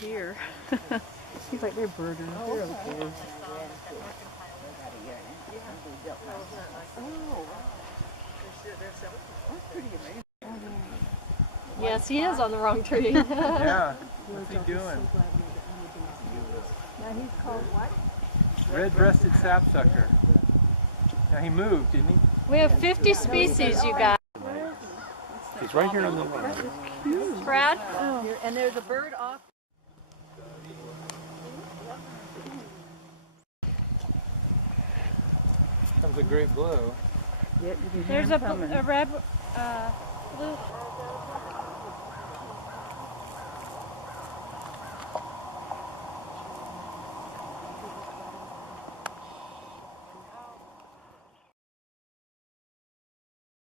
here. He's like, they're birders. They're okay. Yes, he is on the wrong tree. Yeah. What's he doing? Now he's called what? Red-breasted sapsucker. Now he moved, didn't he? We have 50 species, you guys. He's right here on the Brad? Oh. And there's a bird off. Comes a great blue. Yep, you can hear There's him coming. a red, blue.